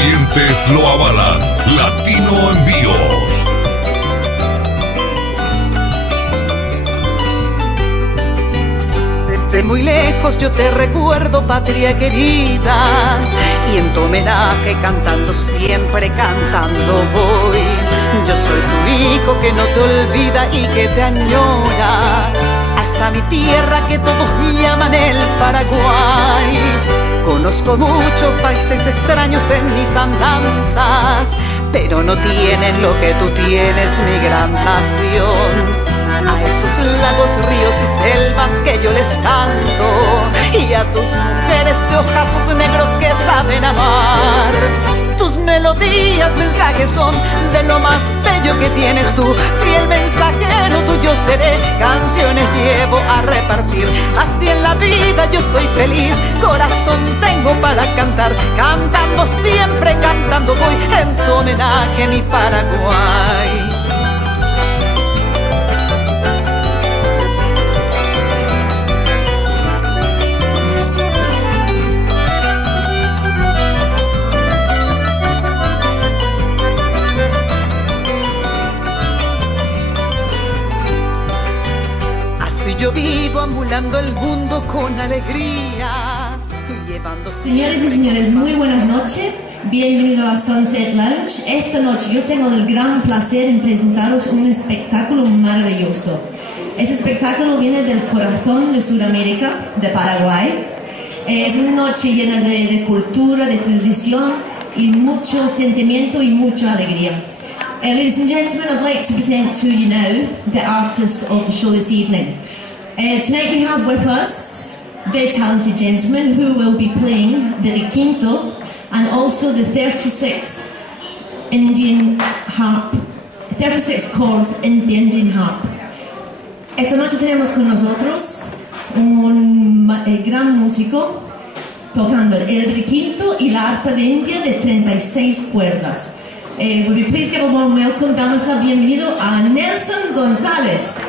clientes lo avalan. Latino Envíos. Desde muy lejos yo te recuerdo, patria querida, y en tu homenaje cantando, siempre cantando voy. Yo soy tu hijo que no te olvida y que te añora, hasta mi tierra que todos llaman el Paraguay. Conozco muchos países extraños en mis andanzas, pero no tienen lo que tú tienes, mi gran nación. A esos lagos, ríos y selvas que yo les canto, y a tus mujeres de ojazos negros que saben amar. Tus melodías, mensajes son de lo más bello que tienes tú. Fiel mensajero tuyo seré, canciones llevo a repartir. Así en la vida yo soy feliz, corazón tengo para cantar. Cantando siempre, cantando voy en tu homenaje, mi Paraguay. Yo vivo ambulando el mundo con alegría y llevando... Señores y señores, muy buenas noches. Bienvenido a Sunset Lounge. Esta noche yo tengo el gran placer en presentaros un espectáculo maravilloso. Ese espectáculo viene del corazón de Sudamérica, de Paraguay. Es una noche llena de cultura, de tradición y mucho sentimiento y mucha alegría. Ladies and gentlemen, I'd like to present to you now the artists of the show this evening. Tonight we have with us very talented gentlemen who will be playing the requinto and also the 36 Indian harp, 36 chords in the Indian harp. Esta noche tenemos con nosotros un gran músico tocando el requinto y la arpa de India de 36 cuerdas. Would you please give a warm welcome, damos la bienvenido a Nelson González.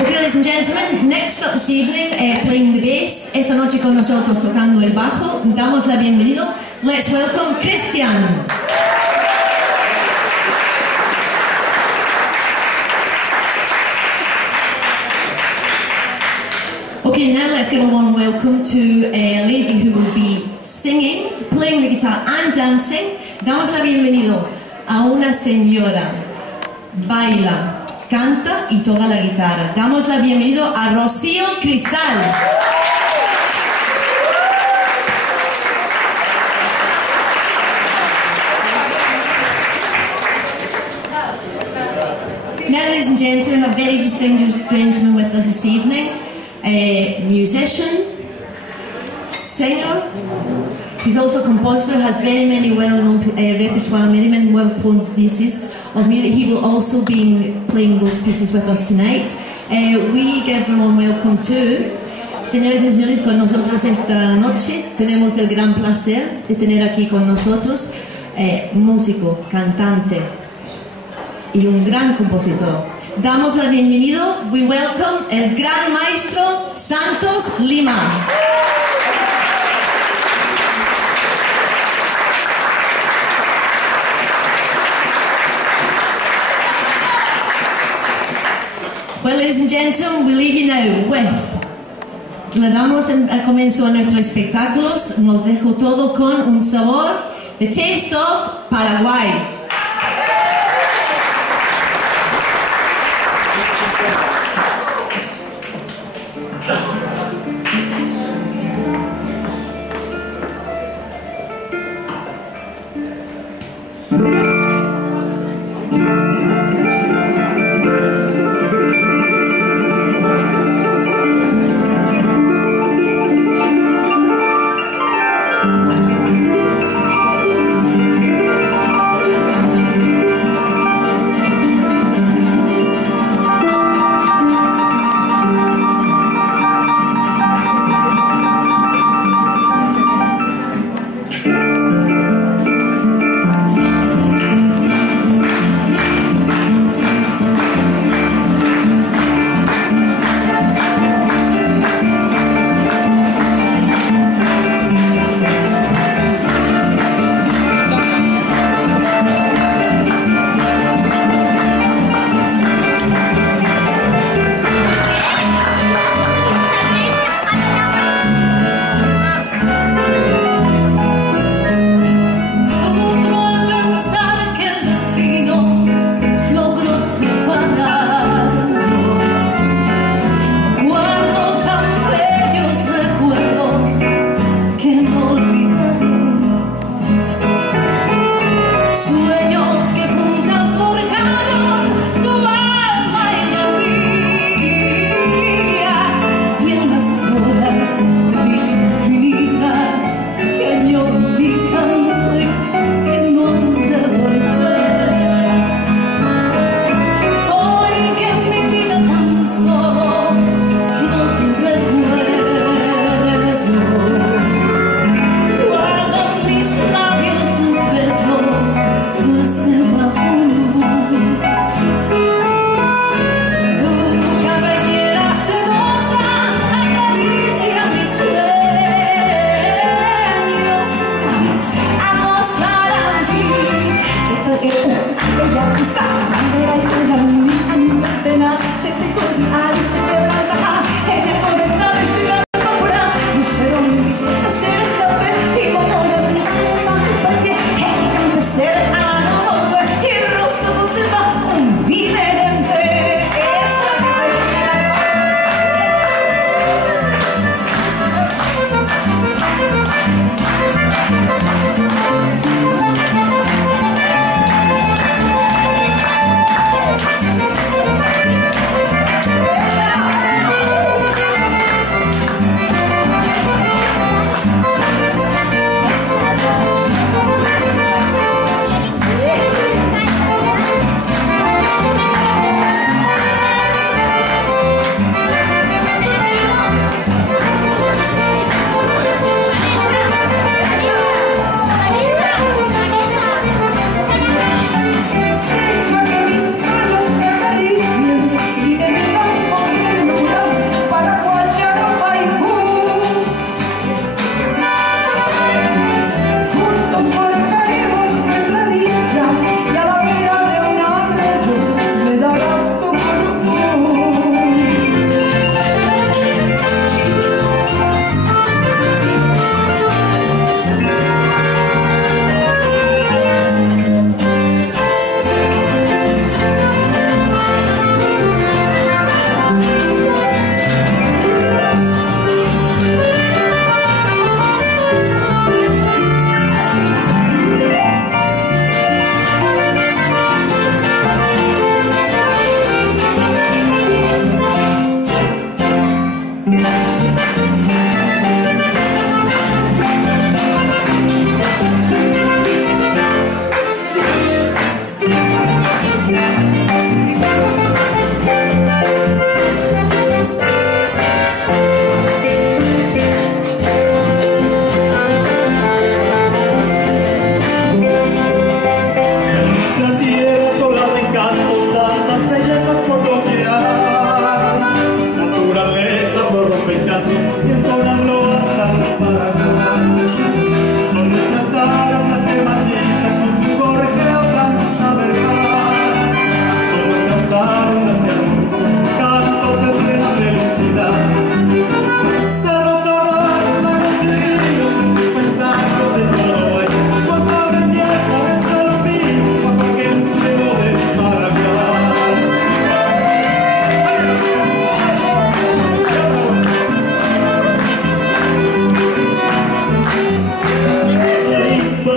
Okay, ladies and gentlemen, next up this evening, playing the bass, esta noche con nosotros tocando el bajo, damos la bienvenido. Let's welcome Christian. Okay, now let's give a warm welcome to a lady who will be singing, playing the guitar and dancing. Damos la bienvenido a una señora, baila, canta y toca la guitarra. Damos la bienvenido a Rocío Cristal. Now, ladies and gentlemen, we have very distinguished gentlemen with us this evening. A musician, singer, he's also a compositor, has very many well-known repertoire, many well-known pieces of music. He will also be playing those pieces with us tonight. We give a warm welcome to, señores y señores, con nosotros esta noche tenemos el gran placer de tener aquí con nosotros músico, cantante y un gran compositor. Damos la bienvenida, we welcome el gran maestro Santos Lima. Well, ladies and gentlemen, we leave you now with... Le damos al comienzo a nuestros espectáculos, nos dejo todo con un sabor, The Taste of Paraguay.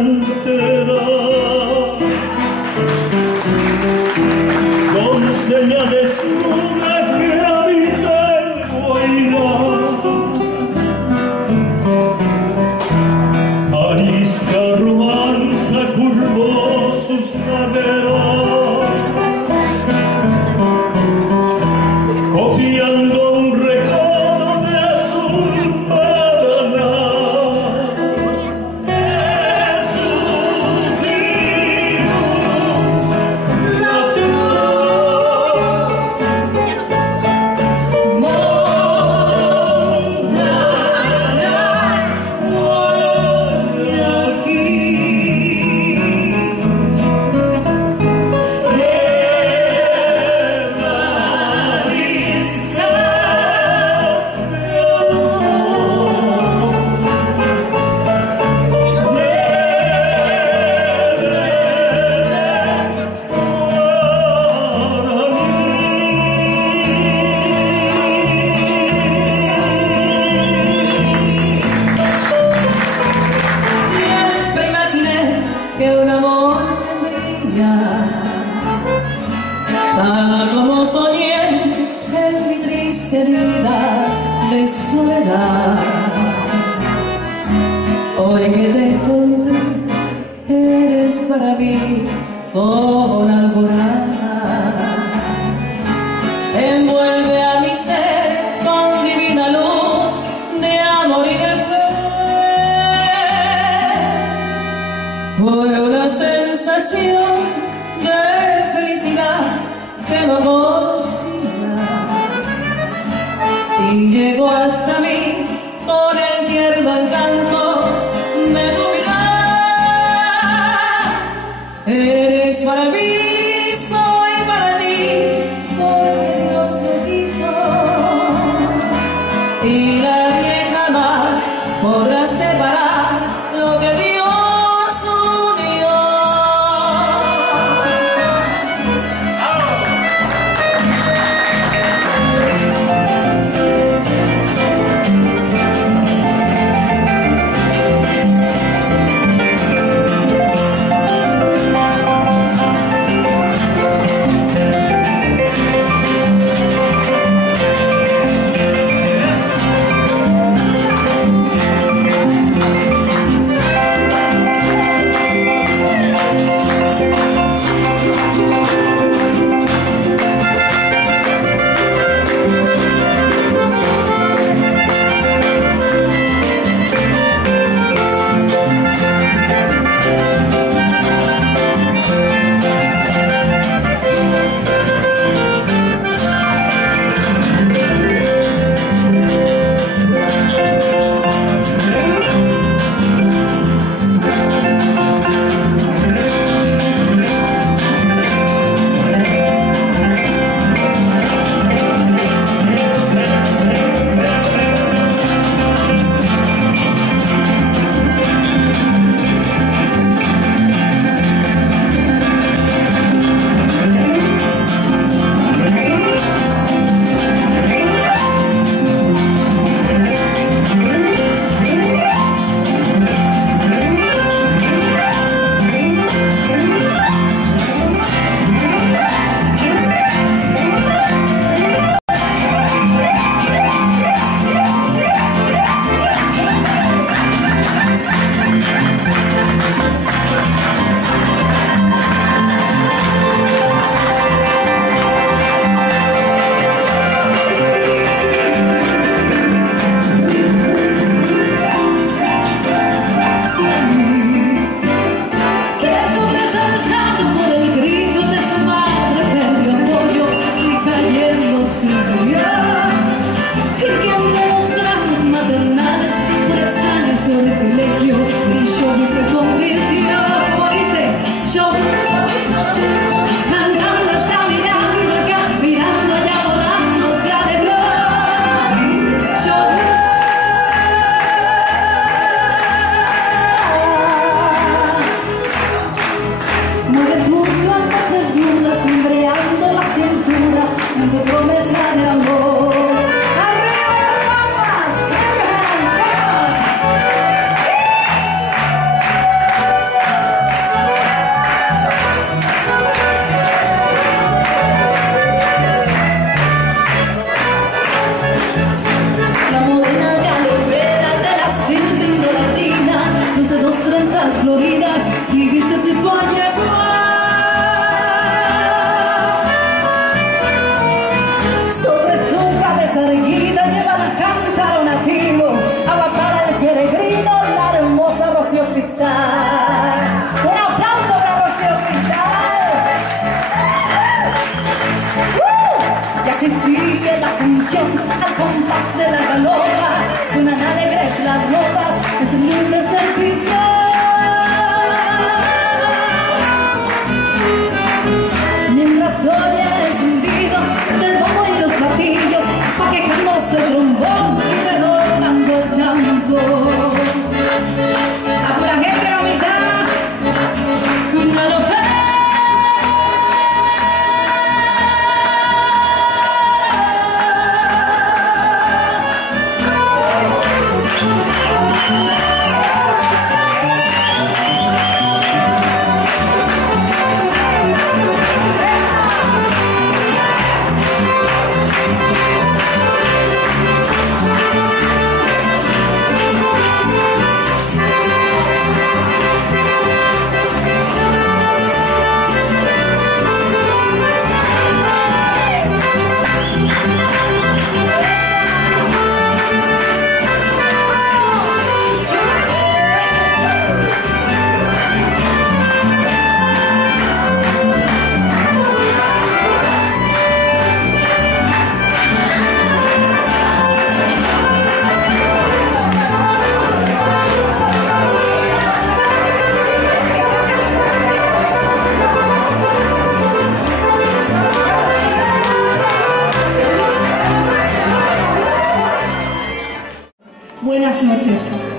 cantera, con señales desnuda que habita el Guairá. Arisca romanza curvó sus caderas, copiando un recodo de azul Paraná. Es un trigo, la flor, montañas, siempre imaginé que un amor tendría, tal como soñé en mi triste vida de soledad. Hoy que te encontré, eres para mí como una alborada. Envuelve a mi ser con divina luz de amor y de fe. Fue una sensación de felicidad que no conocía y llegó hasta mí con el tierno encanto de tu mirar. Eres para mí, soy para ti, porque Dios lo quiso y nadie jamás podrá separar lo que Dios unió.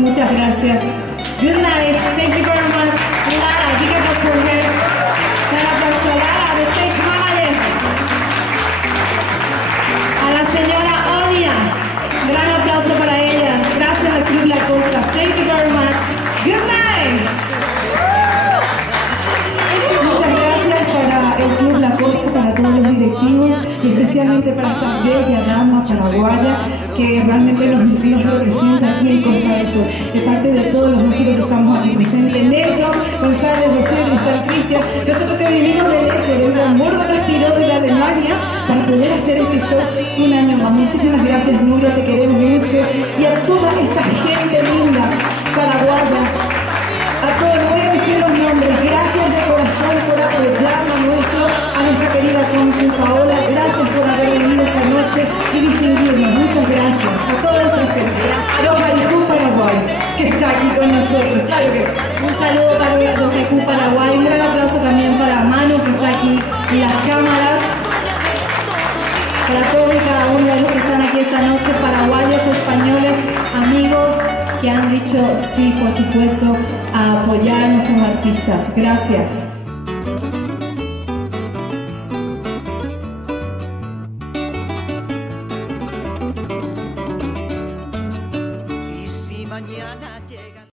Muchas gracias. Good night. Thank you very much. Lara, big applause for her. Un aplauso a Lara, the stage manager. A la señora Onia. Gran aplauso para ella. Gracias al Club La Costa. Thank you very much. Good night. Muchas gracias para el Club La Costa, para todos los directivos y especialmente para esta bella dama paraguaya que realmente nos representa aquí en Costa del Sol. De parte de todos los músicos que estamos aquí presentes, Nelson, González, José, Cristal, Cristian, nosotros que vinimos de lejos, desde Hamburgo, nos inspiró desde Alemania para poder hacer este show un año más. Muchísimas gracias, Nuria, te queremos mucho. Y a toda esta gente linda, paraguaya, a todos, no voy a decir los nombres, gracias de corazón por apoyarnos a nuestra querida cónsul Paola, gracias por haber venido esta noche y distinguirnos, muchas gracias a todos los presentes, a los Haiku Paraguay, que está aquí con nosotros, claro que sí. Un saludo para los Haiku Paraguay, un gran aplauso también para Manu, que está aquí en las cámaras, para todos y cada uno de los que están aquí esta noche, paraguayos, españoles, amigos, que han dicho sí, por supuesto, a apoyar a nuestros artistas. Gracias. Y si mañana